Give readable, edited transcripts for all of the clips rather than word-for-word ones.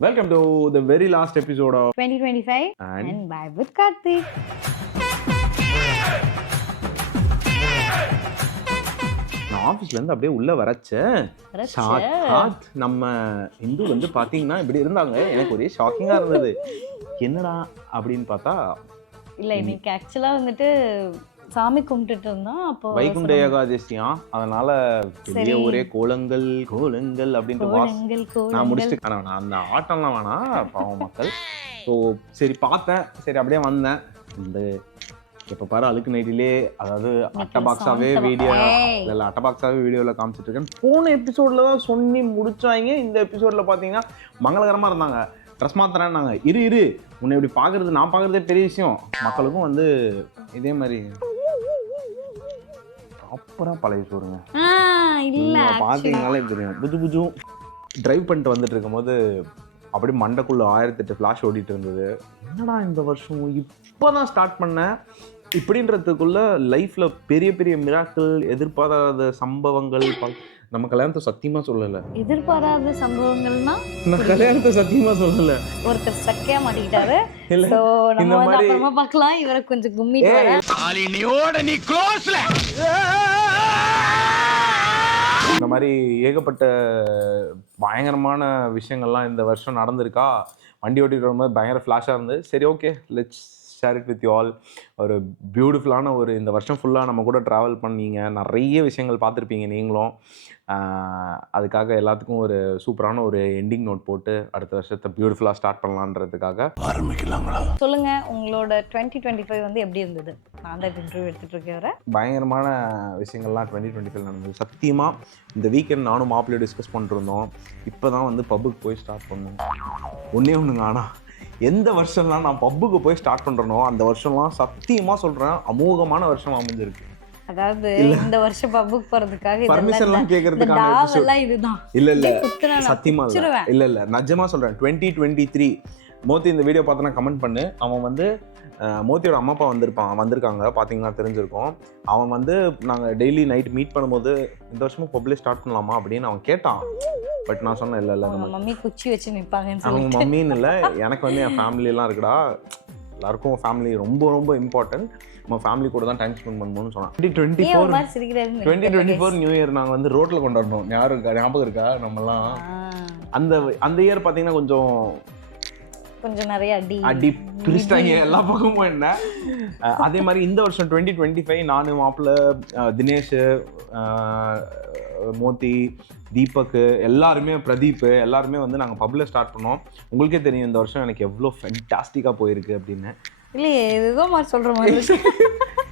Welcome to the very last episode of 2025 and Bye with Karthik. நான் ஆஃபீஸ்லேருந்து அப்படியே உள்ளே வரச்சேன் நம்ம இந்து வந்து பார்த்தீங்கன்னா இப்படி இருந்தாங்க. எனக்கு ஒரே ஷாக்கிங்காக இருந்தது. என்னடா அப்படின்னு பார்த்தா இல்லை இன்னைக்கு ஆக்சுவலாக வந்துட்டு சாமி கும்பிட்டுட்டு இருந்தோம். அப்போ வைகுண்ட ஏகாதசியா, அதனால பெரிய ஒரே கோலங்கள் அப்படின்ட்டு நான் முடிச்சுட்டு நான் அந்த ஆட்டம்லாம் வேணாம் பாவம் மக்கள். ஸோ சரி பார்த்தேன், சரி அப்படியே வந்தேன். இந்த எப்போ பாரு அழுக்கு நைட்டிலே, அதாவது அட்டபாக்ஸாவே வீடியோ இல்லை அட்டபாக்ஸாவே வீடியோவில் காமிச்சிட்டு இருக்கேன். போன எபிசோடில் தான் சொல்லி முடிச்சாங்க. இந்த எபிசோடில் பார்த்தீங்கன்னா மங்களகரமாக இருந்தாங்க. ட்ரெஸ் மாத்திரன்னாங்க. இரு உன்னை இப்படி பார்க்குறது, நான் பார்க்குறதே பெரிய விஷயம். மக்களுக்கும் வந்து இதே மாதிரி ப்ராப்பராக பழைய சோறுங்க பார்த்தீங்கனாலே தெரியும். புது ட்ரைவ் பண்ணிட்டு வந்துட்டு இருக்கும்போது அப்படி மண்டைக்குள்ள 1008 ஃப்ளாஷ் ஓடிட்டு இருந்தது. என்னடா இந்த வருஷம் இப்போ தான் ஸ்டார்ட் பண்ணேன் இப்படின்றதுக்குள்ள லைஃப்ல பெரிய பெரிய மிராக்கள், எதிர்பாராத சம்பவங்கள். நம்ம கல்யாணத்தை சத்தியமா சொல்லல. எதிர்பாராத சம்பவங்கள்னா நான் கல்யாணத்தை சத்தியமா சொல்லல. ஒருத்தர் சக்கையா மாட்டிக்கிட்டாரு. சோ நம்ம வந்து அப்புறமா பார்க்கலாம். இவரை கொஞ்சம் கும்மிட்டு வர ஆலினியோட நீ க்ளோஸ்ல இந்த மாதிரி ஏகப்பட்ட பயங்கரமான விஷயங்கள்லாம் இந்த வருஷம் நடந்திருக்கா. வண்டி ஓட்டிட்டு வரும்போது பயங்கர ஃப்ளாஷாக இருந்து, சரி okay let's share it with you all. ஒரு பியூட்டிஃபுல்லான ஒரு இந்த வருஷம் ஃபுல்லாக நம்ம கூட ட்ராவல் பண்ணீங்க, நிறைய விஷயங்கள் பார்த்துருப்பீங்க நீங்களும். அதுக்காக எல்லாத்துக்கும் ஒரு சூப்பரான ஒரு எண்டிங் நோட் போட்டு அடுத்த வருஷத்தை பியூட்டிஃபுல்லாக ஸ்டார்ட் பண்ணலான்றதுக்காக ஆரம்பிக்கலாங்களா? சொல்லுங்க, உங்களோட 2025 வந்து எப்படி இருந்தது? நான் தான் இன்டர்வியூ எடுத்துட்டு இருக்கேன். பயங்கரமான விஷயங்கள்லாம் 2025 நடந்தது. சத்தியமாக இந்த வீக்கெண்ட் நானும் மாப்பிள்ளையும் டிஸ்கஸ் பண்ணிருந்தோம். இப்போ தான் வந்து பப்புக்கு போய் ஸ்டார்ட் பண்ணோம். ஒன்றுங்க. ஆனால் எந்த வருஷம்லாம் நான் பப்புக்கு போய் ஸ்டார்ட் பண்ணுறனோ அந்த வருஷம்லாம் சத்தியமாக சொல்கிறேன் அமோகமான வருஷம் அமைஞ்சிருக்கு. அதாவது இந்த வருஷம் பப்புக்கு போறதுக்காக பர்மிஷன்லாம் கேட்கறதுக்கான இதுதான். இல்ல சத்தியமா இல்ல நிஜமா சொல்றேன். 2023 மோத்தி இந்த வீடியோ பார்த்தா கமெண்ட் பண்ணு. அவன் வந்து மோத்தியோட அம்மா அப்பா வந்திருக்காங்க பார்த்தீங்கன்னா தெரிஞ்சிருக்கும். அவன் வந்து நாங்கள் டெய்லி நைட் மீட் பண்ணும்போது இந்த வருஷமும் பப்ளிக் ஸ்டார்ட் பண்ணலாமா அப்படின்னு அவன் கேட்டான். பட் நான் சொன்னேன் இல்லை நம்ம மம்மி குச்சி வச்சு நிற்பாங்க. அவங்க மம்மின்னு இல்லை, எனக்கு வந்து என் ஃபேமிலியெல்லாம் இருக்குடா. எல்லாருக்கும் ஃபேமிலி ரொம்ப ரொம்ப இம்பார்ட்டன்ட். நம்ம ஃபேமிலி கூட தான் டைம் ஸ்பெண்ட் பண்ணணும்னு சொன்னான். 2024 நியூ இயர் நாங்கள் வந்து ரோட்டில் கொண்டாடணும். ஞாபகம் இருக்கா? நம்மலாம் அந்த இயர் பார்த்தீங்கன்னா கொஞ்சம் நிறைய அடி பிரிச்சிட்டாங்க எல்லா பக்கமும். என்ன அதே மாதிரி இந்த வருஷம் 2025 நானு, மாப்பிள்ள, தினேஷ், மோத்தி, தீபக், எல்லாருமே, பிரதீப், எல்லாருமே வந்து நாங்கள் பப்ல ஸ்டார்ட் பண்ணோம். உங்களுக்கே தெரியும் இந்த வருஷம் எனக்கு எவ்வளோ ஃபென்டாஸ்டிக்காக போயிருக்கு அப்படின்னு. இல்லையே ஏதோ மாதிரி சொல்கிற மாதிரி.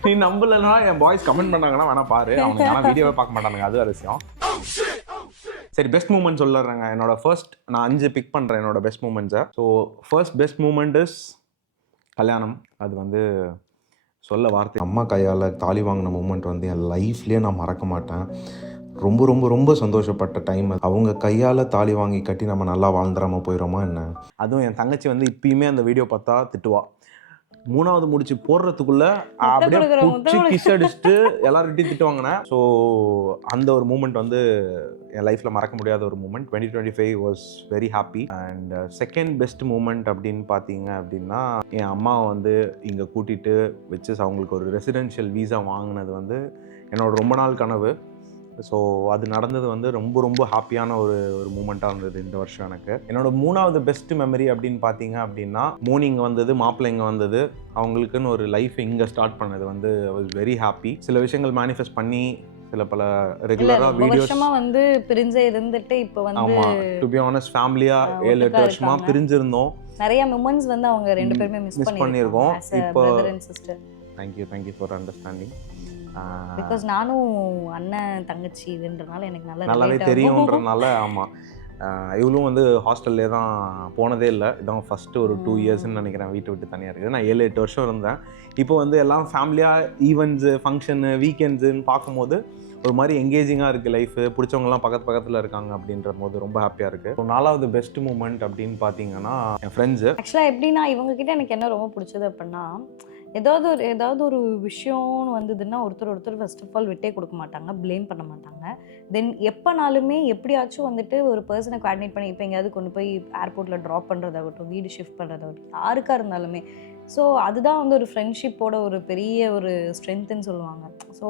நீ நம்பலன்னா என் பாய்ஸ் கமெண்ட் பண்ணாங்கன்னா வேணா பாரு. அவங்க ஆனால் வீடியோவே பார்க்க மாட்டானுங்க, அது விஷயம். சரி, பெஸ்ட் மூமெண்ட் சொல்லுறாங்க. என்னோட ஃபர்ஸ்ட் நான் 5 பிக் பண்ணுறேன் என்னோட பெஸ்ட் மூமெண்ட்ஸை. So first best moment is கல்யாணம். அது வந்து சொல்ல வார்த்தை. அம்மா கையால் தாலி வாங்கின மூமெண்ட் வந்து என் லைஃப்லேயே நான் மறக்க மாட்டேன். ரொம்ப ரொம்ப ரொம்ப சந்தோஷப்பட்ட டைம். அவங்க கையால் தாலி வாங்கி கட்டி நம்ம நல்லா வாழ்ந்துடாம போயிடுறோமா என்ன. அதுவும் என் தங்கச்சி வந்து இப்பயுமே அந்த வீடியோ பார்த்தா திட்டுவா. 3வது முடிச்சு போடுறதுக்குள்ள அப்படியே கிஸ் அடிச்சுட்டு எல்லார்கிட்டையும் திட்டு வாங்கினேன். ஸோ அந்த ஒரு மூமெண்ட் வந்து என் லைஃப்பில் மறக்க முடியாத ஒரு moment. 2025 was very happy. And second best moment அப்படின்னு பார்த்தீங்க அப்படின்னா, என் அம்மாவை வந்து இங்கே கூட்டிகிட்டு வச்சு அவங்களுக்கு ஒரு ரெசிடென்ஷியல் வீசா வாங்கினது வந்து என்னோட ரொம்ப நாள் கனவு. ஸோ அது நடந்தது வந்து ரொம்ப ரொம்ப ஹாப்பியான ஒரு மூமெண்ட்டாக இருந்தது இந்த வருஷம் எனக்கு. என்னோட 3வது பெஸ்ட் மெமரி அப்படின்னு பார்த்தீங்க அப்படின்னா, மோனி இங்கே வந்தது, மாப்பிள்ளை இங்கே வந்தது, அவங்களுக்குன்னு ஒரு லைஃப் இங்கே ஸ்டார்ட் பண்ணது வந்து வாஸ் வெரி ஹாப்பி. சில விஷயங்கள் மேனிஃபெஸ்ட் பண்ணி சில பல ரெகுலரா வீடியோஸ் வந்து பிரிஞ்சே இருந்துட்டு இப்போ வந்து டு பி ஆனஸ்ட் ஃபேமிலியா 7-8 வருஷமா பிரிஞ்சிருந்தோம். நிறைய மொமெண்ட்ஸ் வந்து அவங்க ரெண்டு பேருமே மிஸ் பண்ணிருக்கோம். இப்போ thank you for understanding. Because நானும் அண்ணன் தங்கச்சி இதுன்றனால எனக்கு நல்லாவே தெரியும்ன்றனால. ஆமாம், இவளும் வந்து ஹாஸ்டல்லே தான் போனதே இல்லை. இதான் ஃபஸ்ட்டு ஒரு 2 இயர்ஸ்ன்னு நினைக்கிறேன் வீட்டை விட்டு தனியாக இருக்குது. நான் 7-8 வருஷம் இருந்தேன். இப்போ வந்து எல்லாம் ஃபேமிலியாக ஈவெண்ட்ஸு, ஃபங்க்ஷனு, வீக்கெண்ட்ஸுன்னு பார்க்கும்போது ஒரு மாதிரி எங்கேஜிங்காக இருக்குது லைஃபு. பிடிச்சவங்கலாம் பக்கத்தில் இருக்காங்க அப்படின்ற போது ரொம்ப ஹாப்பியாக இருக்குது. 4வது பெஸ்ட் மூமெண்ட் அப்படின்னு பார்த்தீங்கன்னா என் ஃப்ரெண்ட்ஸு. ஆக்சுவலாக எப்படின்னா இவங்ககிட்ட எனக்கு என்ன ரொம்ப பிடிச்சது அப்படின்னா, ஏதாவது ஒரு விஷயம்னு வந்ததுன்னா ஒருத்தர் ஃபர்ஸ்ட் ஆஃப் ஆல் விட்டே கொடுக்க மாட்டாங்க, ப்ளேம் பண்ண மாட்டாங்க. தென் எப்போனாலுமே எப்படியாச்சும் வந்துட்டு ஒரு பர்சனை கோஆர்டினேட் பண்ணி இப்போ எங்கேயாவது கொண்டு போய் ஏர்போர்ட்டில் ட்ராப் பண்ணுறதாகட்டும், வீடு ஷிஃப்ட் பண்ணுறதாகட்டும், யாருக்காக இருந்தாலுமே. ஸோ அதுதான் வந்து ஒரு ஃப்ரெண்ட்ஷிப்போட ஒரு பெரிய ஒரு ஸ்ட்ரென்த்துன்னு சொல்லுவாங்க. ஸோ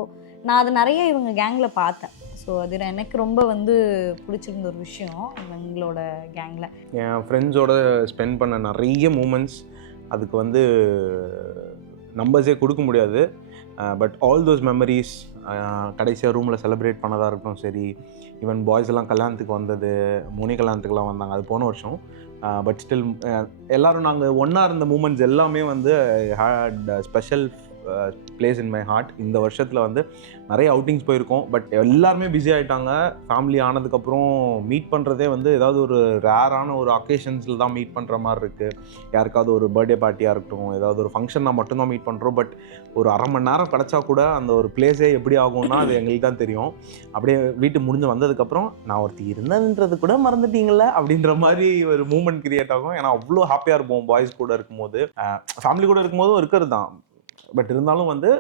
நான் அது நிறைய இவங்க கேங்கில் பார்த்தேன். ஸோ அது எனக்கு ரொம்ப வந்து பிடிச்சிருந்த ஒரு விஷயம் இவங்களோட கேங்கில். என் ஃப்ரெண்ட்ஸோட ஸ்பெண்ட் பண்ண நிறைய மூமெண்ட்ஸ், அதுக்கு வந்து நம்பர்ஸே கொடுக்க முடியாது. பட் ஆல் தோஸ் மெமரிஸ், கடைசியாக ரூமில் செலிப்ரேட் பண்ணதாக இருக்கட்டும் சரி, ஈவன் பாய்ஸ் எல்லாம் கல்யாணத்துக்கு வந்தது, முனி கல்யாணத்துக்குலாம் வந்தாங்க, அது போன வருஷம். பட் ஸ்டில் எல்லோரும் நாங்கள் ஒன்றா இருந்த மூமெண்ட்ஸ் எல்லாமே வந்து had special place in my heart. இந்த வருஷத்தில் வந்து நிறைய அவுட்டிங்ஸ் போயிருக்கோம். பட் எல்லாருமே பிஸி ஆகிட்டாங்க. ஃபேமிலி ஆனதுக்கப்புறம் மீட் பண்ணுறதே வந்து ஏதாவது ஒரு ரேரான ஒரு அக்கேஷன்ஸில் தான் மீட் பண்ணுற மாதிரி இருக்குது. யாருக்காவது ஒரு பர்த்டே பார்ட்டியாக இருக்கட்டும், ஏதாவது ஒரு ஃபங்க்ஷன்னா மட்டும்தான் மீட் பண்ணுறோம். பட் ஒரு அரை மணி நேரம் கிடச்சா கூட அந்த ஒரு பிளேஸே எப்படி ஆகும்னா அது எங்களுக்கு தான் தெரியும். அப்படியே வீட்டு முடிஞ்சு வந்ததுக்கப்புறம் நான் ஒருத்தி இருந்ததுன்றது கூட மறந்துட்டீங்களே அப்படின்ற மாதிரி ஒரு மூமெண்ட் கிரியேட் ஆகும். ஏன்னா அவ்வளோ ஹாப்பியாக இருப்போம் பாய்ஸ் கூட இருக்கும்போது. ஃபேமிலி கூட இருக்கும்போதும் இருக்கிறது தான். பட் இருந்தாலும் வந்து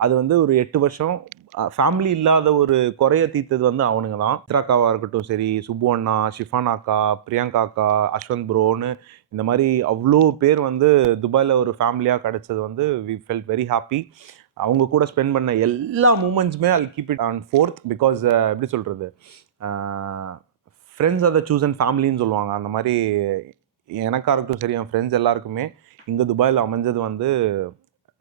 அது வந்து ஒரு 8 வருஷம் ஃபேமிலி இல்லாத ஒரு குறைய தீர்த்தது வந்து அவனுங்க தான். சித்ராக்காவாக இருக்கட்டும் சரி, சுப்பு அண்ணா, ஷிஃபானா அக்கா, பிரியங்கா அக்கா, அஸ்வந்த் ப்ரோன்னு இந்த மாதிரி அவ்வளோ பேர் வந்து துபாயில் ஒரு ஃபேமிலியாக கிடச்சது வந்து வி ஃபெல்ட் வெரி ஹாப்பி. அவங்க கூட ஸ்பெண்ட் பண்ண எல்லா மூமெண்ட்ஸுமே I keep it on forth. Because எப்படி சொல்கிறது, ஃப்ரெண்ட்ஸ் ஆர் த சூசன் ஃபேமிலின்னு சொல்லுவாங்க. அந்த மாதிரி எனக்காக இருக்கட்டும் சரி, என் ஃப்ரெண்ட்ஸ் எல்லாருக்குமே இங்கே துபாயில் அமைஞ்சது வந்து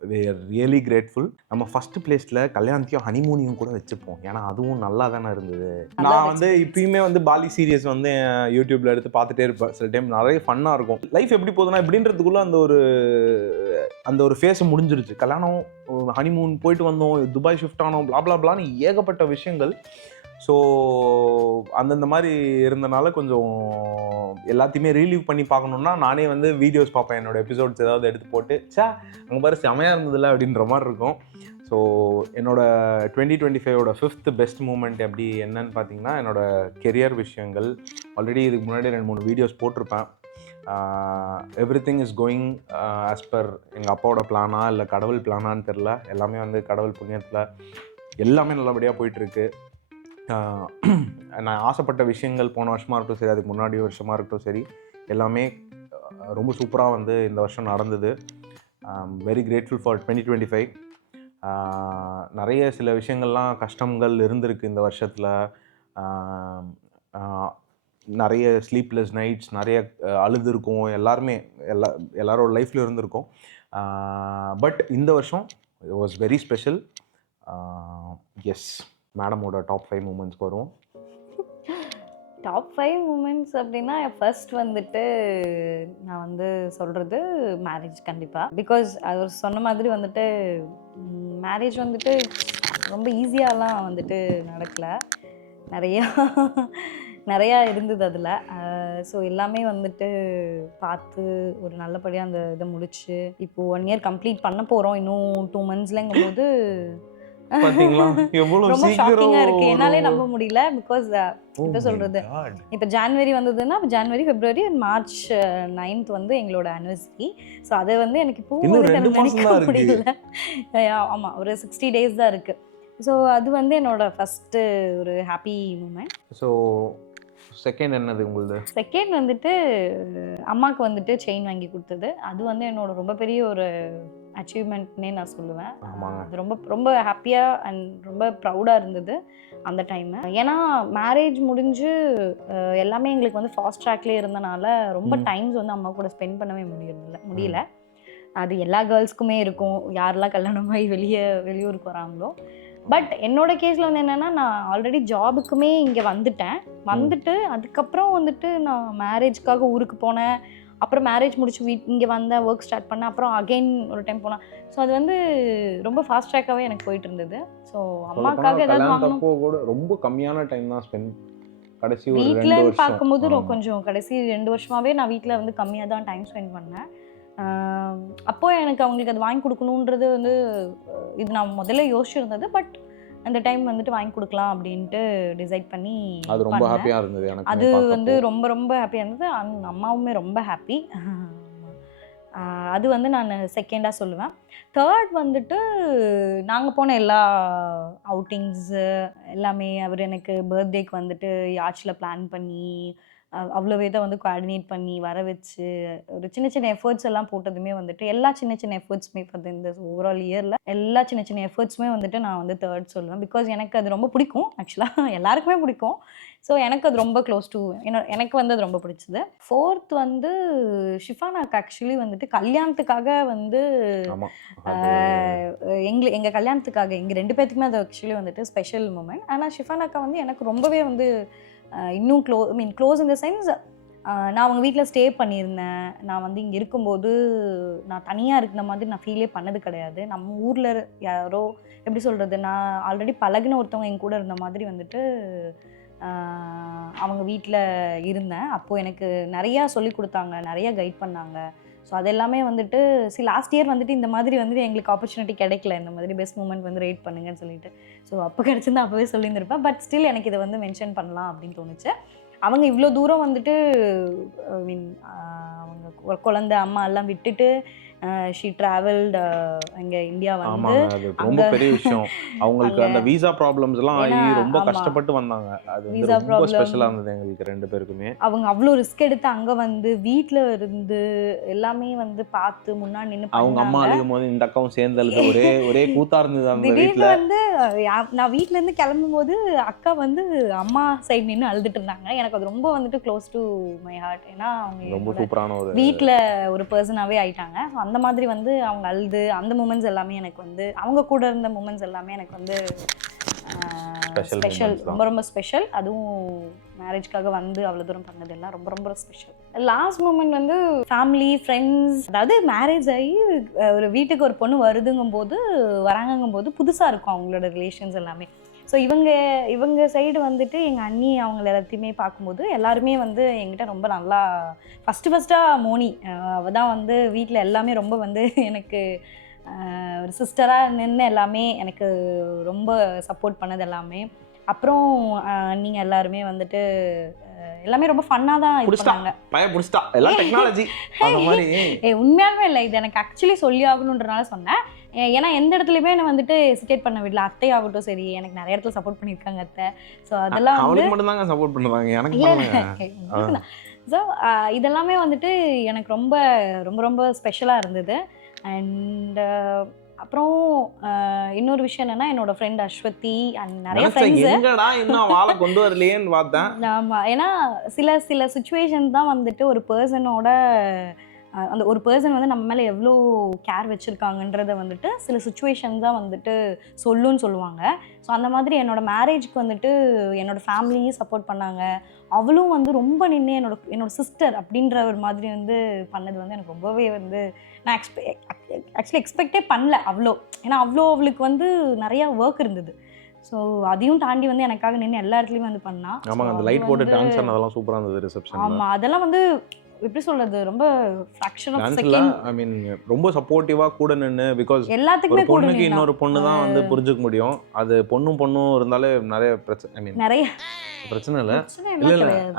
we are really grateful. நம்ம ஃபர்ஸ்ட் பிளேஸில் கல்யாணத்தையும் ஹனிமூனையும் கூட வச்சுப்போம். ஏன்னா அதுவும் நல்லா தானே இருந்தது. நான் வந்து இப்பயுமே வந்து பாலி சீரியஸ் வந்து யூடியூப்ல எடுத்து பார்த்துட்டே இருப்பேன். சில டைம் நிறைய ஃபன்னாக இருக்கும். லைஃப் எப்படி போகுதுன்னா இப்படின்றதுக்குள்ள அந்த ஒரு ஃபேஸ் முடிஞ்சிருச்சு. கல்யாணம், ஹனிமூன் போயிட்டு வந்தோம், துபாய் ஷிஃப்ட் ஆனோம், பிளாப்லான்னு ஏகப்பட்ட விஷயங்கள். ஸோ அந்தந்த மாதிரி இருந்தனால கொஞ்சம் எல்லாத்தையுமே ரீலீவ் பண்ணி பார்க்கணுன்னா நானே வந்து வீடியோஸ் பார்ப்பேன். என்னோடய எபிசோட்ஸ் ஏதாவது எடுத்து போட்டு அங்கே பாரு செமையாக இருந்ததில்ல அப்படின்ற மாதிரி இருக்கும். ஸோ என்னோடய 2025ஓட 5th பெஸ்ட் மூமெண்ட் எப்படி என்னன்னு பார்த்தீங்கன்னா, என்னோடய கெரியர் விஷயங்கள். ஆல்ரெடி இதுக்கு முன்னாடி 2-3 வீடியோஸ் போட்டிருப்பேன். Everything is going as per எங்கள் அப்பாவோட பிளானா இல்லை கடவுள் பிளானான்னு தெரில. எல்லாமே வந்து கடவுள் புண்ணியத்தில் எல்லாமே நல்லபடியாக போயிட்டுருக்கு. நான் ஆசைப்பட்ட விஷயங்கள் போன வருஷமாக இருக்கட்டும் சரி, அதுக்கு முன்னாடி வருஷமாக இருக்கட்டும் சரி, எல்லாமே ரொம்ப சூப்பராக வந்து இந்த வருஷம் நடந்தது. Very grateful for 2025. நிறைய சில விஷயங்கள்லாம் கஷ்டங்கள் இருந்திருக்கு இந்த வருஷத்தில். நிறைய ஸ்லீப்லெஸ் நைட்ஸ், நிறைய அழுது இருக்கும். எல்லாரோட லைஃப்லையும் இருந்திருக்கும். பட் இந்த வருஷம் it was very special. Yes, மேடமோட டாப் 5 மூமெண்ட்ஸ்க்கு வருவோம். டாப் 5 மூமெண்ட்ஸ் அப்படின்னா ஃபர்ஸ்ட் வந்துட்டு நான் வந்து சொல்கிறது மேரேஜ் கண்டிப்பாக. பிகாஸ் அவர் சொன்ன மாதிரி வந்துட்டு மேரேஜ் வந்துட்டு ரொம்ப ஈஸியாகலாம் வந்துட்டு நடக்கலை. நிறையா இருந்தது அதில். ஸோ எல்லாமே வந்துட்டு பார்த்து ஒரு நல்லபடியாக அந்த இதை முடிச்சு இப்போது 1 year கம்ப்ளீட் பண்ண போகிறோம். இன்னும் 2 monthsலங்கும்போது ரொம்ப ஷாக்கிங்கா இருக்கு. என்னாலே நம்ப முடியல. பிகாஸ் என்ன சொல்றது, இப்ப ஜனவரி வந்ததுன்னா ஜனவரி, பிப்ரவரி அண்ட் மார்ச் 9th வந்து எங்களோட anniversary. ஸோ அதை வந்து எனக்கு இப்போ நினைக்க முடியல. ஆமா, ஒரு 60 days தான் இருக்கு. ஸோ அது வந்து என்னோட ஃபர்ஸ்ட் ஒரு ஹாப்பி மூமெண்ட். ஸோ செகண்ட் என்னது உங்களுக்கு? செகண்ட் வந்துட்டு அம்மாவுக்கு வந்துட்டு செயின் வாங்கி கொடுத்தது. அது வந்து என்னோட ரொம்ப பெரிய ஒரு அச்சீவ்மெண்ட்னே நான் சொல்லுவேன். அது ரொம்ப ரொம்ப ஹாப்பியாக அண்ட் ரொம்ப ப்ரௌடாக இருந்தது அந்த டைமு. ஏன்னா மேரேஜ் முடிஞ்சு எல்லாமே எங்களுக்கு வந்து ஃபாஸ்ட் ட்ராக்லேயே இருந்தனால ரொம்ப டைம்ஸ் வந்து அம்மா கூட ஸ்பெண்ட் பண்ணவே முடியல. அது எல்லா கேர்ள்ஸ்க்குமே இருக்கும், யாரெல்லாம் கல்யாணமாகி வெளியூருக்கு வராங்களோ. பட் என்னோட கேஸில் வந்து என்னென்னா, நான் ஆல்ரெடி ஜாபுக்குமே இங்கே வந்துட்டு அதுக்கப்புறம் வந்துட்டு நான் மேரேஜ்க்காக ஊருக்கு போனேன். அப்புறம் மேரேஜ் முடிச்சு இங்கே வந்தேன், ஒர்க் ஸ்டார்ட் பண்ணேன். அப்புறம் அகைன் ஒரு டைம் போனேன். ஸோ அது வந்து ரொம்ப ஃபாஸ்ட் ட்ராக்காகவே எனக்கு போயிட்டு இருந்தது. ஸோ அம்மாக்காக ஏதாவது வாங்கணும் கூட ரொம்ப கம்மியான டைம் தான் ஸ்பெண்ட். கடைசி வீட்டில் பார்க்கும்போது கொஞ்சம் கடைசி 2 வருஷமாகவே நான் வீட்டில் வந்து கம்மியாக தான் டைம் ஸ்பெண்ட் பண்ணேன். அப்போ எனக்கு அவங்களுக்கு அது வாங்கி கொடுக்கணுன்றது வந்து இது நான் முதல்ல யோசிச்சிருந்தது. பட் அந்த டைம் வந்துட்டு வாங்கி கொடுக்கலாம் அப்படின்ட்டு டிசைட் பண்ணி அது ரொம்ப ஹாப்பியாக இருந்தது எனக்கு. அது வந்து ரொம்ப ரொம்ப ஹாப்பியாக இருந்தது. அம்மாவுமே ரொம்ப ஹாப்பி. அது வந்து நான் செகண்டாக சொல்லுவேன். தேர்ட் வந்துட்டு நாங்கள் போன எல்லா அவுட்டிங்ஸு எல்லாமே அவர் எனக்கு பர்த்டேக்கு வந்துட்டு யாட்சில் பிளான் பண்ணி அவ்வளோ இதை வந்து கோஆர்டினேட் பண்ணி வர வச்சு ஒரு சின்ன சின்ன எஃபர்ட்ஸ் எல்லாம் போட்டதுமே வந்துட்டு எல்லா சின்ன சின்ன எஃபர்ட்ஸுமே இப்போ இந்த ஓவரால் இயரில் எல்லா சின்ன சின்ன எஃபர்ட்ஸுமே வந்துட்டு நான் வந்து தேர்ட் சொல்லுவேன். பிகாஸ் எனக்கு அது ரொம்ப பிடிக்கும். ஆக்சுவலாக எல்லாருக்குமே பிடிக்கும். ஸோ எனக்கு அது ரொம்ப க்ளோஸ் டு எனக்கு வந்து அது ரொம்ப பிடிச்சது. ஃபோர்த் வந்து ஷிஃபானாக்கு ஆக்சுவலி வந்துட்டு கல்யாணத்துக்காக வந்து எங்கள் கல்யாணத்துக்காக எங்கள் 2 பேர்த்துக்குமே அது ஆக்சுவலி வந்துட்டு ஸ்பெஷல் மூமெண்ட். ஆனால் ஷிஃபானாக்கா வந்து எனக்கு ரொம்பவே வந்து இன்னும் க்ளோஸ் இன் த சென்ஸ் நான் அவங்க வீட்டில் ஸ்டே பண்ணியிருந்தேன். நான் வந்து இங்கே இருக்கும்போது நான் தனியாக இருக்கிற மாதிரி நான் ஃபீலே பண்ணது கிடையாது. நம்ம ஊரில் யாரோ எப்படி சொல்கிறது, நான் ஆல்ரெடி பழகின ஒருத்தவங்க என் கூட இருந்த மாதிரி வந்துட்டு அவங்க வீட்டில் இருந்தேன். அப்போது எனக்கு நிறையா சொல்லி கொடுத்தாங்க, நிறையா கைட் பண்ணாங்க. ஸோ அது எல்லாமே வந்துட்டு லாஸ்ட் இயர் வந்துட்டு இந்த மாதிரி வந்துட்டு எங்களுக்கு ஆப்பர்ச்சுனிட்டி கிடைக்கல, இந்த மாதிரி பெஸ்ட் மூமெண்ட் வந்து ரேட் பண்ணுங்கன்னு சொல்லிட்டு. ஸோ அப்போ கிடச்சிருந்தா அப்போவே சொல்லியிருந்திருப்பேன். பட் ஸ்டில் எனக்கு இதை வந்து மென்ஷன் பண்ணலாம் அப்படின்னு தோணுச்சு. அவங்க இவ்வளோ தூரம் வந்துட்டு அவங்க குழந்தை அம்மா எல்லாம் விட்டுட்டு ஷீ டிராவல்ட் இங்கே இந்தியா வந்து. அது ரொம்ப பெரிய விஷயம். அவங்களுக்கு அந்த விசா ப்ராப்ளம்ஸ் எல்லாம் ஆகி ரொம்ப கஷ்டப்பட்டு வந்தாங்க. அது வந்து ரொம்ப ஸ்பெஷலா இருந்தது எங்களுக்கு 2 பேருக்குமே. அவங்க அவ்வளோ ரிஸ்க் எடுத்து அங்க வந்து வீட்ல இருந்து எல்லாமே வந்து பார்த்து முன்னாடி நின்று அவங்க அம்மா அழுகும்போது இந்த அக்காவும் சேர்ந்து அழுது ஒரே கூத்தா இருந்தது அந்த வீட்ல. வந்து நான் வீட்ல இருந்து கிளம்பும்போது அக்கா வந்து அம்மா சைடு நின்று அழுதுட்டு இருந்தாங்க. எனக்கு அது ரொம்ப வந்துட்டு க்ளோஸ் டு மை ஹார்ட். ஏன்னா அவங்க ரொம்ப சூப்பரான ஒரு வீட்ல ஒரு பர்சனாவே ஆயிட்டாங்க. அந்த மாதிரி வந்து அவங்க அழுது அந்த மூமெண்ட்ஸ் எல்லாமே எனக்கு வந்து அவங்க கூட இருந்த மூமெண்ட்ஸ் எல்லாமே எனக்கு வந்து ஸ்பெஷல், ரொம்ப ரொம்ப ஸ்பெஷல். அதுவும் மேரேஜ்க்காக வந்து அவ்வளோ தூரம் பண்ணது எல்லாம் ரொம்ப ரொம்ப ஸ்பெஷல். லாஸ்ட் மூமெண்ட் வந்து ஃபேமிலி ஃப்ரெண்ட்ஸ், அதாவது மேரேஜ் ஆகி ஒரு வீட்டுக்கு ஒரு பொண்ணு வருதுங்கும் போது வராங்கங்கும் போது புதுசாக இருக்கும் அவங்களோட ரிலேஷன்ஸ் எல்லாமே. ஸோ இவங்க சைடு வந்துட்டு எங்கள் அண்ணி அவங்கள எல்லாத்தையுமே பார்க்கும்போது எல்லாருமே வந்து என்கிட்ட ரொம்ப நல்லா ஃபஸ்ட்டாக மோனி அவள் தான் வந்து வீட்டில் எல்லாமே ரொம்ப வந்து எனக்கு ஒரு சிஸ்டராக நின்று எல்லாமே எனக்கு ரொம்ப சப்போர்ட் பண்ணது எல்லாமே. அப்புறம் நீங்கள் எல்லாருமே வந்துட்டு எல்லாமே ரொம்ப ஃபன்னாக தான் இருப்பாங்க. எல்லாம் டெக்னாலஜி அந்த மாதிரி. உண்மையாலுமே இல்லை, இது எனக்கு ஆக்சுவலி சொல்லி ஆகணுன்றனால சொன்னேன். ஏன்னா எந்த இடத்துலையுமே நான் வந்துட்டு ஹெசிடேட் பண்ண விடல. அத்தை ஆகட்டும் சரி, எனக்கு நிறைய இடத்துல சப்போர்ட் பண்ணியிருக்காங்க அத்தை. ஸோ அதெல்லாம் அவங்களுக்கு மட்டும் தாங்க சப்போர்ட் பண்ணுவாங்க, எனக்கு. ஸோ இதெல்லாமே வந்துட்டு எனக்கு ரொம்ப ரொம்ப ரொம்ப ஸ்பெஷலாக இருந்தது. அண்ட் அப்புறம் இன்னொரு விஷயம் என்னன்னா, என்னோட ஃப்ரெண்ட் அஸ்வதி அண்ட் நிறைய ஃப்ரெண்ட்ஸ் கொண்டு வரலையேன்னு பார்த்தேன். ஆமாம், ஏன்னா சில சுச்சுவேஷன் தான் வந்துட்டு ஒரு பர்சனோட அந்த ஒரு பர்சன் வந்து நம்ம மேலே எவ்வளோ கேர் வச்சுருக்காங்கன்றதை வந்துட்டு சில சுச்சுவேஷன் தான் வந்துட்டு சொல்லுவாங்க. ஸோ அந்த மாதிரி என்னோடய மேரேஜ்க்கு வந்துட்டு என்னோடய ஃபேமிலியும் சப்போர்ட் பண்ணாங்க. அவளும் வந்து ரொம்ப நின்று என்னோட சிஸ்டர் அப்படின்ற ஒரு மாதிரி வந்து பண்ணது வந்து எனக்கு ரொம்பவே வந்து நான் ஆக்சுவலி எக்ஸ்பெக்டே பண்ணல அவ்வளோ. ஏன்னா அவளுக்கு வந்து நிறையா ஒர்க் இருந்தது. ஸோ அதையும் தாண்டி வந்து எனக்காக நின்று எல்லா இடத்துலையும் வந்து பண்ணா. ஆமாம், அந்த லைட் போட்டு டான்ஸ் பண்ணதெல்லாம் சூப்பராக இருந்தது ரிசப்ஷன். ஆமாம், அதெல்லாம் வந்து எப்படி சொல்றது, ரொம்ப ஃபிராக்ஷன் ஆஃப் செகண்ட். ஐ மீன் ரொம்ப சப்போர்ட்டிவா கூட நின்னு, பிகாஸ் எல்லாத்துக்குமே கூட பொண்ணுக்கு இன்னொரு பொண்ணு தான் வந்து புரிஞ்சுக்க முடியும். அது பொண்ணும் இருந்தாலே நிறைய பிரச்சனை. ஐ மீன் நிறைய பிரச்சனை இல்ல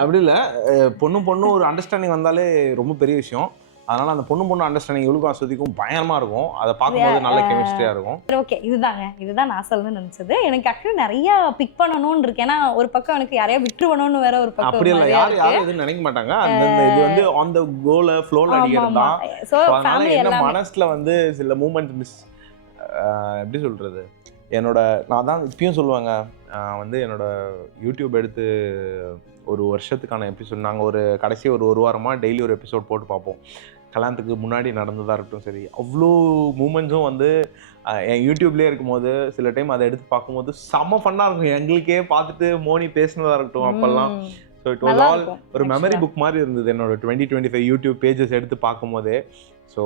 அப்படி இல்ல, பொண்ணும் ஒரு அண்டர்ஸ்டாண்டிங் வந்தாலே ரொம்ப பெரிய விஷயம். அதனால அந்த பொண்ணு அண்டர்ஸ்டாண்டிங் இவளுக்கும் அஸ்வதிக்கும் பயங்கரமா இருக்கும். அதை பார்க்கும்போது நல்ல கெமிஸ்ட்ரியா இருக்கும். ஓகே, இதுதான் நான் சொல்லணும்னு நினைச்சது. எனக்கு ஆக்சுவலி நிறைய பிக் பண்ணணும்னு இருக்கு. ஏன்னா ஒரு பக்கம் எனக்கு யாரையா விட்டுருவணும்னு வேற ஒரு பக்கம். அப்படி இல்ல, யாரும் எதுவும் நினைக்க மாட்டாங்க. அந்த இது வந்து ஆன் த கோல ஃப்ளோல அடிக்கிறது தான். சோ ஃபேமிலி எல்லாம் மனசுல வந்து சில மூமெண்ட்ஸ் மிஸ், எப்படி சொல்றது, நான் தான் இப்பயும் சொல்லுவாங்க வந்து என்னோட யூடியூப் எடுத்து ஒரு வருஷத்துக்கான எபிசோட் நாங்கள் ஒரு கடைசி ஒரு வாரமாக டெய்லி ஒரு எபிசோட் போட்டு பார்ப்போம். கல்யாணத்துக்கு முன்னாடி நடந்ததாக இருக்கட்டும் சரி, அவ்வளோ மூமெண்ட்ஸும் வந்து என் யூடியூப்லேயே இருக்கும்போது சில டைம் அதை எடுத்து பார்க்கும்போது செம்ம ஃபன்னாக இருக்கும். எங்களுக்கே பார்த்துட்டு மோனி பேசினதாக இருக்கட்டும் அப்போல்லாம். ஸோ இட் வாஸ் ஆல் ஒரு மெமரி புக் மாதிரி இருந்தது என்னோட 2025 யூடியூப் பேஜஸ் எடுத்து பார்க்கும்போதே. So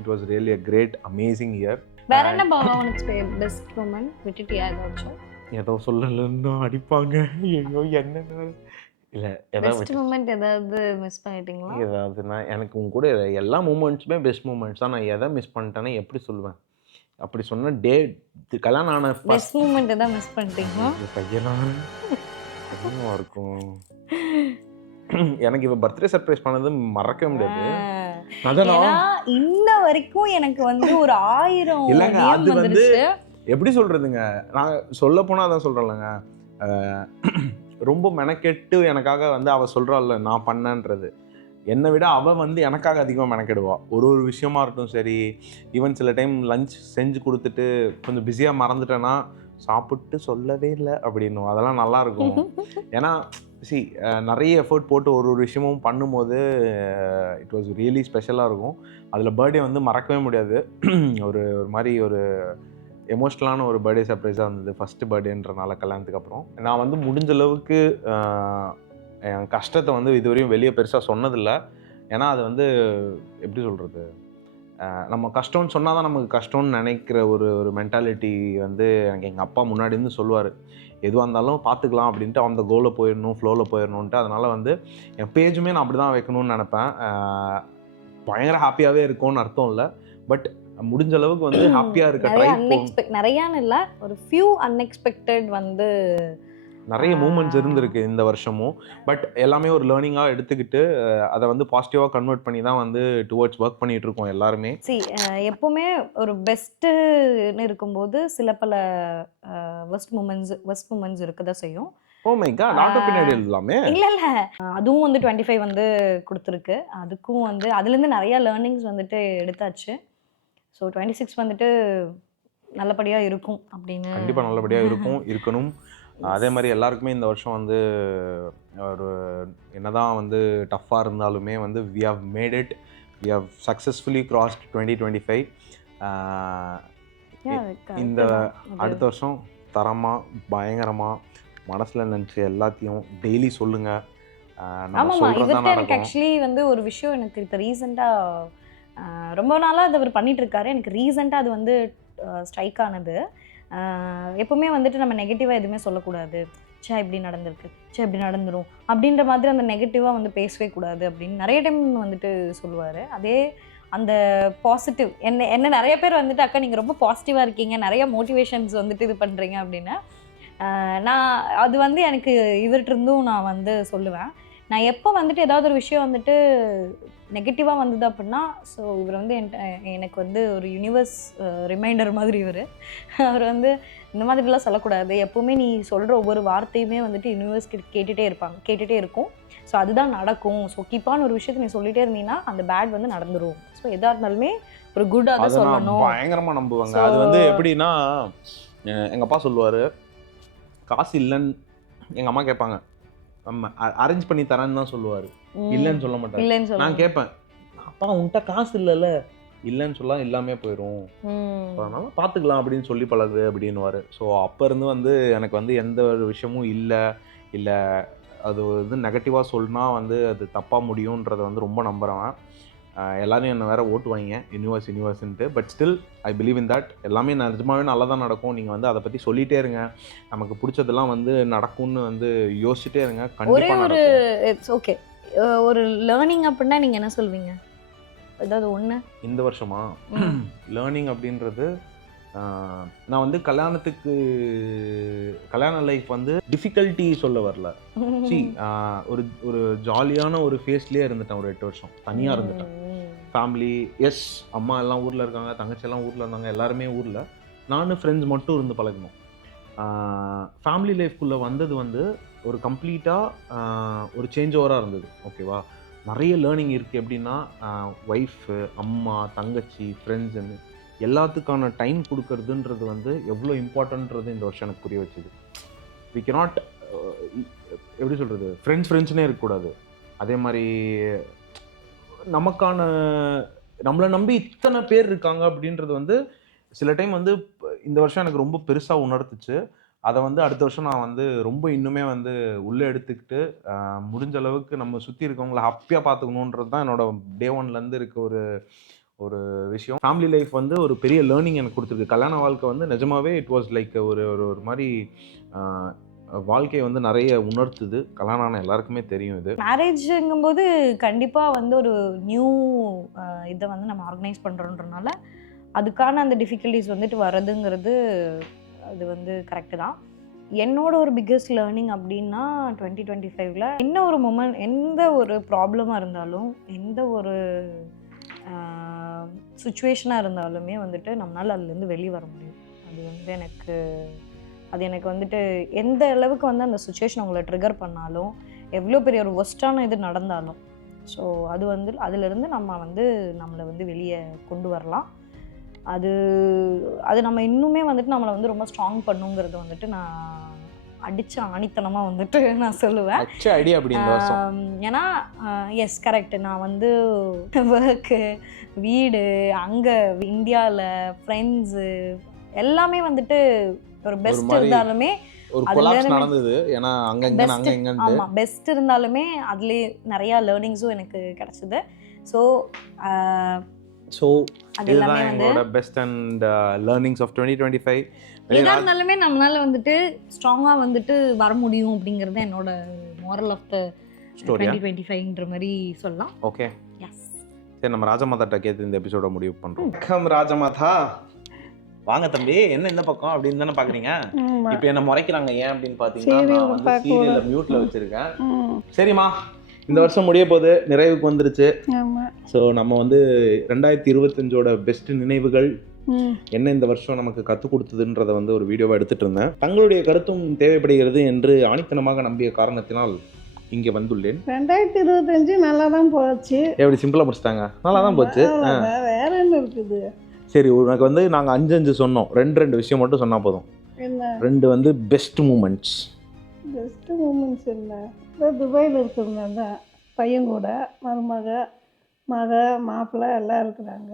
it was really a great amazing year. வேற என்ன உனக்கு பெஸ்ட் மூமெண்ட் விட்டுட்டியா ஏதாச்சும்? ஏதோ சொல்லலன்னு அடிப்பாங்க. ஐயோ என்னன்னு இல்லை, பெஸ்ட் மூமெண்ட் ஏதாவது மிஸ் பண்ணிட்டீங்களா? ஏதாவதுனா எனக்கு உங்க கூட எல்லா மூமெண்ட்ஸுமே பெஸ்ட் மூமெண்ட்ஸ் தான். நான் எதை மிஸ் பண்ணிட்டேன்னா எப்படி சொல்லுவேன்? அப்படி சொன்ன டே கல்யாணம் ஆன பெஸ்ட் மூமெண்ட் எதாவது மிஸ் பண்ணிட்டீங்களா? பையனா இருக்கும். எனக்கு இவ பர்த்டே சர்ப்ரைஸ் பண்ணது மறக்கவே முடியாது. அதான் ஏன்னா இன்ன வரைக்கும் எனக்கு வந்து ஒரு 1000 இல்லைங்க, DM அது வந்து வந்துருச்சு. எப்படி சொல்றதுங்க, நான் சொல்ல போனா அதான் சொல்றேன்லங்க, ரொம்ப மெனக்கெட்டு எனக்காக வந்து அவ சொல்றாள்ல நான் பண்ணேன்றது, என்னை விட அவ வந்து எனக்காக அதிகமாக மெனக்கெடுவா. ஒரு விஷயமா இருக்கட்டும் சரி, ஈவன் சில டைம் லஞ்ச் செஞ்சு கொடுத்துட்டு கொஞ்சம் பிஸியாக மறந்துட்டேன்னா சாப்பிட்டு சொல்லவே இல்லை அப்படின்னும். அதெல்லாம் நல்லா இருக்கும். ஏன்னா நிறைய எஃபர்ட் போட்டு ஒரு விஷயமும் பண்ணும்போது இட் வாஸ் ரியலி ஸ்பெஷலாக இருக்கும். அதில் பர்த்டே வந்து மறக்கவே முடியாது. ஒரு மாதிரி ஒரு எமோஷ்னலான ஒரு பர்த்டே சர்ப்ரைஸாக இருந்தது. ஃபஸ்ட்டு பர்த்டேன்றனால கல்யாணத்துக்கு அப்புறம் நான் வந்து முடிஞ்ச அளவுக்கு என் கஷ்டத்தை வந்து இதுவரையும் வெளியே பெருசாக சொன்னதில்லை. ஏன்னா அது வந்து எப்படி சொல்கிறது, நம்ம கஷ்டம்னு சொன்னால் தான் நமக்கு கஷ்டம்னு நினைக்கிற ஒரு மென்டாலிட்டி வந்து எனக்கு எங்கள் அப்பா முன்னாடி இருந்து சொல்லுவார். எதுவாக இருந்தாலும் பார்த்துக்கலாம் அப்படின்ட்டு அந்த கோலில் போயிடணும், ஃப்ளோவில் போயிடணுன்ட்டு. அதனால் வந்து என் பேஜுமே நான் அப்படி தான் வைக்கணும்னு நினப்பேன். பயங்கர ஹாப்பியாகவே இருக்கும்னு அர்த்தம் இல்லை, பட் முடிஞ்ச அளவுக்கு வந்து ஹாப்பியாக இருக்க நிறையான்னு இல்லை, ஒரு ஃபியூ அன்எக்ஸ்பெக்டட் வந்து நிறைய மூமெண்ட்ஸ் இருந்திருக்கு இந்த வருஷமும். பட் எல்லாமே ஒரு லேர்னிங்காக எடுத்துக்கிட்டு அதை வந்து பாசிட்டிவாக கன்வெர்ட் பண்ணி தான் வந்து டுவர்ட்ஸ் ஒர்க் பண்ணிட்டு இருக்கோம் எல்லாருமே. எப்பவுமே ஒரு பெஸ்ட்டுன்னு இருக்கும்போது சில பல வெஸ்ட் மூமெண்ட்ஸ் இருக்க தான் செய்யும். ஓ மை காட், ஆட்டோ பின்னாடி எழுதலாமே. இல்லை அதுவும் வந்து 25 வந்து கொடுத்துருக்கு. அதுக்கும் வந்து அதுலேருந்து நிறையா லேர்னிங்ஸ் வந்துட்டு எடுத்தாச்சு. ஸோ 26 வந்துட்டு நல்லபடியாக இருக்கும் அப்படின்னு. கண்டிப்பாக நல்லபடியாக இருக்கும், இருக்கணும். அதே மாதிரி எல்லாருக்குமே இந்த வருஷம் வந்து ஒரு என்னதான் வந்து டஃப்பாக இருந்தாலுமே வந்து we have made it, we have successfully crossed 2025. இந்த அடுத்த வருஷம் தரமாக பயங்கரமாக மனசில் நினச்சி எல்லாத்தையும் டெய்லி சொல்லுங்கள். ஆமாம், இவர்கிட்ட எனக்கு ஆக்சுவலி வந்து ஒரு விஷயம் எனக்கு இப்போ ரீசெண்டாக ரொம்ப நாளாக அது அவர் பண்ணிகிட்ருக்காரு. எனக்கு ரீசெண்டாக அது வந்து ஸ்ட்ரைக் ஆனது. எப்பவுமே வந்துட்டு நம்ம நெகட்டிவாக எதுவுமே சொல்லக்கூடாது. இப்படி நடந்திருக்கு, இப்படி நடந்துடும் அப்படின்ற மாதிரி அந்த நெகட்டிவாக வந்து பேசவே கூடாது அப்படின்னு நிறைய டைம் வந்துட்டு சொல்லுவார். அதே அந்த பாசிட்டிவ் என்ன நிறைய பேர் வந்துட்டு அக்கா நீங்கள் ரொம்ப பாசிட்டிவாக இருக்கீங்க, நிறைய மோட்டிவேஷன்ஸ் வந்துட்டு இது பண்ணுறீங்க அப்படின்னு நான் அது வந்து எனக்கு இவர்கிட்டருந்தும் நான் வந்து சொல்லுவேன். நான் எப்போ வந்துட்டு ஏதாவது ஒரு விஷயம் வந்துட்டு நெகட்டிவாக வந்தது அப்படின்னா, ஸோ இவர் வந்து எனக்கு வந்து ஒரு யூனிவர்ஸ் ரிமைண்டர் மாதிரி அவர் வந்து இந்த மாதிரிலாம் சொல்லக்கூடாது, எப்போவுமே நீ சொல்கிற ஒவ்வொரு வார்த்தையுமே வந்துட்டு யூனிவர்ஸ் கேட்டுகிட்டே இருக்கும். ஸோ அதுதான் நடக்கும். ஸோ கீப்பான ஒரு விஷயத்தை நீ சொல்லிகிட்டே இருந்தீங்கன்னா அந்த பேட் வந்து நடந்துடும். ஸோ எதாக இருந்தாலுமே ஒரு குட்டாக தான் சொல்லணும். பயங்கரமாக நம்புவாங்க. அது வந்து எப்படின்னா, எங்கள் அப்பா சொல்லுவார், காசு இல்லைன்னு எங்கள் அம்மா கேட்பாங்க, அரேஞ்ச் பண்ணி தரேன்னு தான் சொல்லுவார், இல்லைன்னு சொல்ல மாட்டாரு. நான் கேட்பேன், அப்பா உன்கிட்ட காசு இல்லைல்ல, இல்லைன்னு சொல்லலாம் எல்லாமே போயிடும், அதனால பார்த்துக்கலாம் அப்படின்னு சொல்லி பழகு அப்படின்னுவார். ஸோ அப்போ இருந்து வந்து எனக்கு வந்து எந்த ஒரு விஷயமும் இல்லை அது வந்து நெகட்டிவாக சொன்னா வந்து அது தப்பாக முடியுன்றதை வந்து ரொம்ப நம்புகிறேன். எல்லாரும் என்னை வேறு ஓட்டுவாங்க யூனிவர்ஸ்ன்ட்டு, but still I believe in that. எல்லாமே நிஜமாவே நல்லா தான் நடக்கும். நீங்கள் வந்து அதை பற்றி சொல்லிகிட்டே இருங்க, நமக்கு பிடிச்சதெல்லாம் வந்து நடக்கும்னு வந்து யோசிச்சுட்டே இருங்க. கண்டிப்பாக ஒரு ஓகே ஒரு லேர்னிங் அப்படின்னா நீங்கள் என்ன சொல்வீங்க? ஏதாவது ஒன்று இந்த வருஷமா லேர்னிங் அப்படின்றது, நான் வந்து கல்யாண லைஃப் வந்து டிஃபிகல்ட்டி சொல்ல வரல. ஒரு ஜாலியான ஒரு ஃபேஸ்லேயே இருந்துட்டேன். ஒரு 8 வருஷம் தனியாக இருந்துட்டேன். ஃபேமிலி எஸ், அம்மா எல்லாம் ஊரில் இருக்காங்க, தங்கச்சி எல்லாம் ஊரில் இருந்தாங்க, எல்லாருமே ஊரில். நானும் ஃப்ரெண்ட்ஸ் மட்டும் இருந்து பழகணும். ஃபேமிலி லைஃப்குள்ளே வந்தது வந்து ஒரு கம்ப்ளீட்டாக ஒரு சேஞ்ச் ஓவராக இருந்தது. ஓகேவா, நிறைய லேர்னிங் இருக்குது. எப்படின்னா ஒய்ஃபு, அம்மா, தங்கச்சி, ஃப்ரெண்ட்ஸுன்னு எல்லாத்துக்கான டைம் கொடுக்கறதுன்றது வந்து எவ்வளோ இம்பார்ட்டன்றது இந்த வருஷம் எனக்கு புரிய வச்சுது. வி கேனாட் எப்படி சொல்கிறது, ஃப்ரெண்ட்ஸ்னே இருக்கக்கூடாது. அதே மாதிரி நம்மளை நம்பி இத்தனை பேர் இருக்காங்க அப்படின்றது வந்து சில டைம் வந்து இந்த வருஷம் எனக்கு ரொம்ப பெருசாக உணர்த்துச்சு. அதை வந்து அடுத்த வருஷம் நான் வந்து ரொம்ப இன்னுமே வந்து உள்ளே எடுத்துக்கிட்டு முடிஞ்ச அளவுக்கு நம்ம சுற்றி இருக்கவங்கள ஹாப்பியாக பார்த்துக்கணுன்றது தான் என்னோட டே 1லேருந்து இருக்க ஒரு விஷயம். ஃபேமிலி லைஃப் வந்து ஒரு பெரிய லேர்னிங் எனக்கு கொடுத்துருக்கு. கல்யாண வாழ்க்கை வந்து நிஜமாவே இட் வாஸ் லைக் ஒரு மாதிரி வாழ்க்கையை வந்து நிறைய உணர்த்துது. கல்யாணம் ஆன எல்லாருக்குமே தெரியும். இது மேரேஜுங்கும்போது கண்டிப்பாக வந்து ஒரு நியூ இதை வந்து நம்ம ஆர்கனைஸ் பண்ணுறோன்றனால அதுக்கான அந்த டிஃபிகல்ட்டிஸ் வந்துட்டு வரதுங்கிறது அது வந்து கரெக்டு தான். என்னோட ஒரு பிக்கெஸ்ட் லேர்னிங் அப்படின்னா 2025ல் என்ன ஒரு மொமெண்ட், எந்த ஒரு ப்ராப்ளமாக இருந்தாலும், எந்த ஒரு சுச்சுவேஷனாக இருந்தாலுமே வந்துட்டு நம்மளால் அதுலேருந்து வெளியே வர முடியும். அது எனக்கு வந்துட்டு எந்த அளவுக்கு வந்து அந்த சுச்சுவேஷன் உங்களை ட்ரிகர் பண்ணாலும், எவ்வளோ பெரிய ஒரு ஒஸ்ட்டான இது நடந்தாலும், ஸோ அது வந்து அதிலிருந்து நம்மளை வந்து வெளியே கொண்டு வரலாம். அது நம்ம இன்னுமே வந்துட்டு நம்மளை வந்து ரொம்ப ஸ்ட்ராங் பண்ணுங்கிறது வந்துட்டு நான் அடிச்சு ஆணித்தனமாக வந்துட்டு நான் சொல்லுவேன். ஏன்னா எஸ் கரெக்ட், நான் வந்து ஒர்க்கு, வீடு, அங்கே இந்தியாவில் ஃப்ரெண்ட்ஸு எல்லாமே வந்துட்டு ஒரு பெஸ்ட் இருந்தாலுமே பெஸ்ட் இருந்தாலுமே அதுலேயே நிறையா லேர்னிங்ஸும் எனக்கு கிடச்சிது. ஸோ இதுதான் எங்களோட பெஸ்ட் அண்ட் லேர்னிங்ஸ் ஆஃப் 2025. எதா இருந்தாலுமே நம்மளால வந்துட்டு ஸ்ட்ராங்காக வந்துட்டு வர முடியும் அப்படிங்கிறது என்னோட மோரல் ஆஃப் த 2025ன்ற மாதிரி சொல்லலாம். Okay, yes. சரி, நம்ம ராஜமாதாட்ட கேட்டு இந்த எபிசோட முடிவு பண்ணுறோம். வணக்கம் ராஜமாதா. வாங்க தம்பி, என்ன இந்த பக்கம் அப்படின்னு தானே பார்க்குறீங்க. இப்போ என்ன முறைக்கிறாங்க ஏன் அப்படின்னு பார்த்தீங்கன்னா, நான் வந்து சீரியலை மியூட்டில் வச்சுருக்கேன். சரிம்மா, இந்த வருஷம் முடிய போது நிறைவுக்கு வந்துருச்சு. ஸோ நம்ம வந்து 2025ஓட பெஸ்ட் நினைவுகள் என்ன இந்த வருஷம் நமக்கு கற்றுக் கொடுத்ததுன்றதை வந்து ஒரு வீடியோவை எடுத்துகிட்டு இருந்தேன். தங்களுடைய கருத்தும் தேவைப்படுகிறது என்று ஆணித்தனமாக நம்பிய காரணத்தினால் இங்கே வந்துள்ளேன். 2025 நல்லா தான் போச்சு. எப்படி சிம்பிளாக முடிச்சிட்டாங்க? நல்லா தான் போச்சு. வேற என்ன இருக்குது? சரி, உனக்கு வந்து நாங்கள் 5 சொன்னோம், 2 விஷயம் மட்டும் சொன்னால் போதும். என்ன 2 வந்து பெஸ்ட் மூமெண்ட்ஸ்? பெஸ்ட் மூமெண்ட்ஸ் இல்லை, துபாயில் இருக்கிறவங்க தான், பையன் கூட மக மாப்பிள்ளை எல்லாம் இருக்கிறாங்க.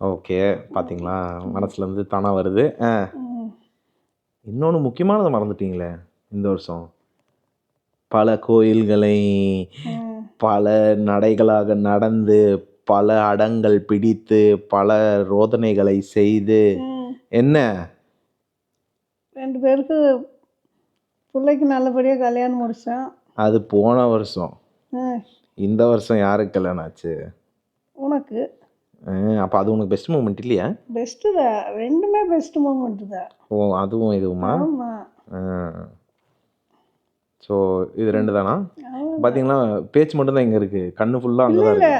ஓகே, பார்த்தீங்களா, மனசுலேருந்து தானாக வருது. இன்னொன்று முக்கியமானதை மறந்துட்டீங்களே இந்த வருஷம். பல கோயில்களை பல நடைகளாக நடந்து, பல அடங்கள் பிடித்து, பல ரோதனைகளை செய்து, என்ன 2 பேருக்கு பிள்ளைக்கு நல்லபடியாக கல்யாணம் முடித்தோம். அது போன வருஷம். இந்த வருஷம் யாருக்கு கல்யாணம் ஆச்சு? உனக்கு. அப்போ அது உனக்கு பெஸ்ட் மூமெண்ட் இல்லையா? பெஸ்ட்டு தான், 2மே பெஸ்ட் மூமெண்ட்டு தான். ஓ, அதுவும் இதுவுமா? ஆமாம். ஸோ இது 2 தானா? பார்த்தீங்களா, பேச்சு மட்டும்தான் இங்கே இருக்குது, கண்ணு ஃபுல்லாக அங்கே தான் இல்லை.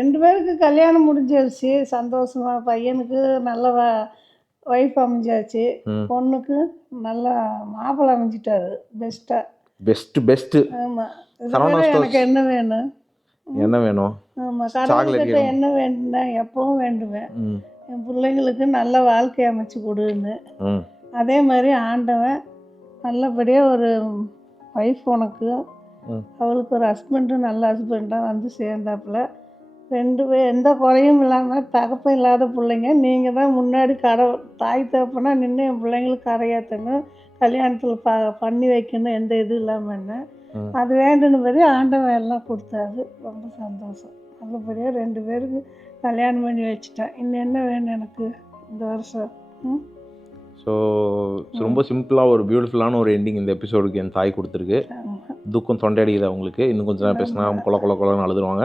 2 பேருக்கு கல்யாணம் முடிஞ்சிருச்சு சந்தோஷமா. பையனுக்கு நல்ல ஒய்ஃப் அமைஞ்சாச்சு, பொண்ணுக்கு நல்ல மாப்பிள்ளை அமைஞ்சிட்டாரு. பெஸ்ட்டு. ஆமாம். எனக்கு என்ன வேணும்? ஆமாம், கடவுள்கிட்ட என்ன வேணும்னா எப்பவும் வேண்டுவேன், என் பிள்ளைங்களுக்கு நல்ல வாழ்க்கை அமைச்சு கொடுன்னு. அதே மாதிரி ஆண்டவன் நல்லபடியாக ஒரு ஒய்ஃப் உனக்கு, அவளுக்கு ஒரு ஹஸ்பண்டும் நல்ல ஹஸ்பண்டாக வந்து சேர்ந்தாப்புல, 2 பேர் எந்த குறையும் இல்லாமல், தகப்பம் இல்லாத பிள்ளைங்க நீங்கள் தான் முன்னாடி தாய் தகப்பனா நின்று என் பிள்ளைங்களுக்கு கரையாற்றணும், கல்யாணத்தில் பண்ணி வைக்கணும், எந்த இது இல்லாமல் என்ன அது வேண்டுனபடி ஆண்டவன் எல்லாம் கொடுத்தாரு. ரொம்ப சந்தோஷம். நல்லபடியாக 2 பேருக்கு கல்யாணம் பண்ணி வச்சுட்டேன். இன்னும் என்ன வேணும் எனக்கு இந்த வருஷம்? ஸோ ரொம்ப சிம்பிளாக ஒரு பியூட்டிஃபுல்லான ஒரு எண்டிங் இந்த எபிசோடுக்கு என் தாய் கொடுத்துருக்கு. துக்கம் தொண்டையடிக்குது அவங்களுக்கு. இன்னும் கொஞ்சம் நேரம் பேசினா கொலன்னு அழுதுருவாங்க.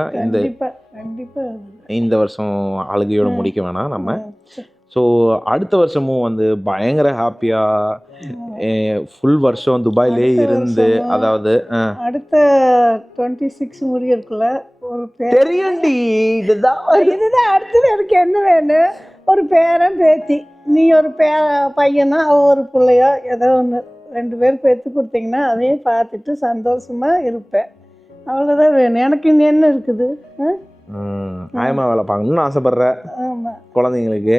இந்த வருஷம் அழுகையோடு முடிக்க வேணாம் நம்ம. ஸோ அடுத்த வருஷமும் வந்து பயங்கர ஹாப்பியாக ஃபுல் வருஷம் துபாயிலே இருந்து, அதாவது அடுத்த 26 முடியறதுக்குள்ள ஒரு தெரியும்டி, இதுதான் அடுத்தது எனக்கு என்ன வேணும்? ஒரு பேரன் பேத்தி, நீ ஒரு பையனா அவ ஒரு பிள்ளையோ ஏதோ ஒன்று, 2 பேர் பெற்று கொடுத்தீங்கன்னா அதையும் பார்த்துட்டு சந்தோஷமாக இருப்பேன். அவ்வளோதான் வேணும் எனக்கு. இன்னும் என்ன இருக்குது? ஆயமா வேலை பார்க்கணும்னு ஆசைப்பட்ற குழந்தைங்களுக்கு.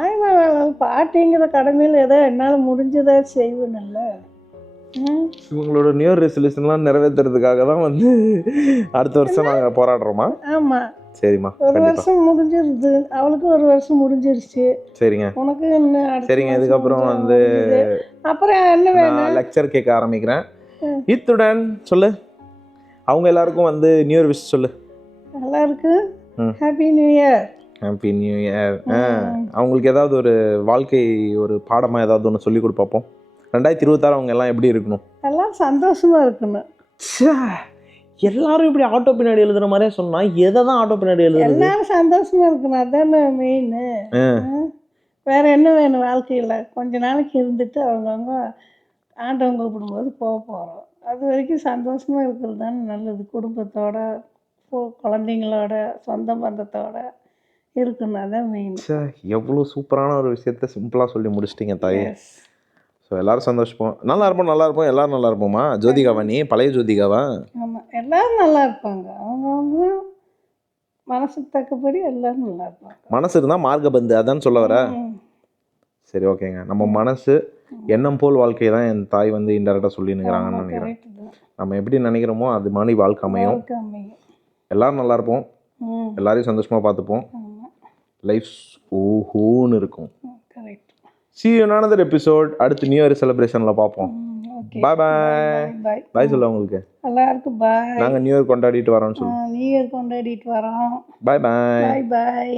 ஆயமா வேலை பாட்டிங்கிற கடமையில் ஏதோ என்னால் முடிஞ்சதை செய்வேன்ல. இவங்களோட நியூ இயர் ரெசல்யூஷன்லாம் நிறைவேற்றுறதுக்காக தான் வந்து அடுத்த வருஷம் நாங்கள் போராடுறோமா? ஆமாம். சரிம்மா, ஒரு வருஷம் முடிஞ்சிருது, அவளுக்கு ஒரு வருஷம் முடிஞ்சிருச்சு. சரிங்க, உனக்கு என்ன? சரிங்க, இதுக்கப்புறம் வந்து அப்புறம் என்ன வேணும்? லெக்சர் கேட்க ஆரம்பிக்கிறேன். இத்துடன் சொல்லு, அவங்க எல்லாருக்கும் வந்து நியூ இயர் விஷ் சொல்லு. எல்லாருக்கும் happy new year. Happy new year. அவங்களுக்கு ஏதாவது ஒரு வாழ்க்கை ஒரு பாடமாக ஏதாவது ஒன்று சொல்லி கொடு பார்ப்போம். 2026 அவங்க எல்லாம் எப்படி இருக்கணும்? எல்லாம் சந்தோஷமாக இருக்கணும். எல்லாரும் இப்படி ஆட்டோ பின்னாடி எழுதுற மாதிரியே சொன்னா எதை தான் ஆட்டோ பின்னாடி எழுதுறது? எல்லாரும் சந்தோஷமா இருக்கணும், அதானே மெயின். வேற என்ன வேணும் வாழ்க்கையில்? கொஞ்ச நாளைக்கு இருந்துட்டு அவங்கவுங்க ஆண்டவன் கூப்பிடும்போது போக போகிறோம். அது வரைக்கும் சந்தோஷமாக இருக்கிறது தானே நல்லது. குடும்பத்தோட குழந்தைங்களோட சொந்த பந்தத்தோட இருக்குன்னா தான் மெயின். எவ்வளோ சூப்பரான ஒரு விஷயத்த சிம்பிளாக சொல்லி முடிச்சிட்டிங்க தாயே. ஸோ எல்லோரும் சந்தோஷப்போம், நல்லா இருப்போம், நல்லா இருப்போம், எல்லோரும் நல்லா இருப்போமா? ஜோதிகாவா நீ பழைய ஜோதிகாவா? ஆமாம், எல்லோரும் நல்லா இருப்பாங்க. அவங்க மனசுக்கு தக்கபடி எல்லோரும் நல்லா இருப்பாங்க. மனசு இருந்தால் மார்க்க பந்து, அதான் சொல்ல வர. சரி, ஓகேங்க. நம்ம மனசு எண்ணம் போல் வாழ்க்கை தான் என் தாய் வந்து இன்டெரக்டாக சொல்லினுங்கிறாங்கன்னு நினைக்கிறேன். நம்ம எப்படி நினைக்கிறோமோ அது மாதிரி வாழ்க்கை அமையும். எல்லோரும் நல்லா இருப்போம், எல்லாரையும் சந்தோஷமாக பார்த்துப்போம், லைஃப் ஓஹோன்னு இருக்கும். See you in another episode. அடுத்து நியூ இயர் செலிப்ரேஷனில் பார்ப்போம். பாய் பாய். பாய் சொல்ல உங்களுக்கு எல்லாருக்கும் பாய். நாங்கள் நியூ இயர் கொண்டாடிட்டு வரோம்னு சொல்லுவோம். நியூ இயர் கொண்டாடிட்டு வரோம். பாய் பாய். பாய் பாய்.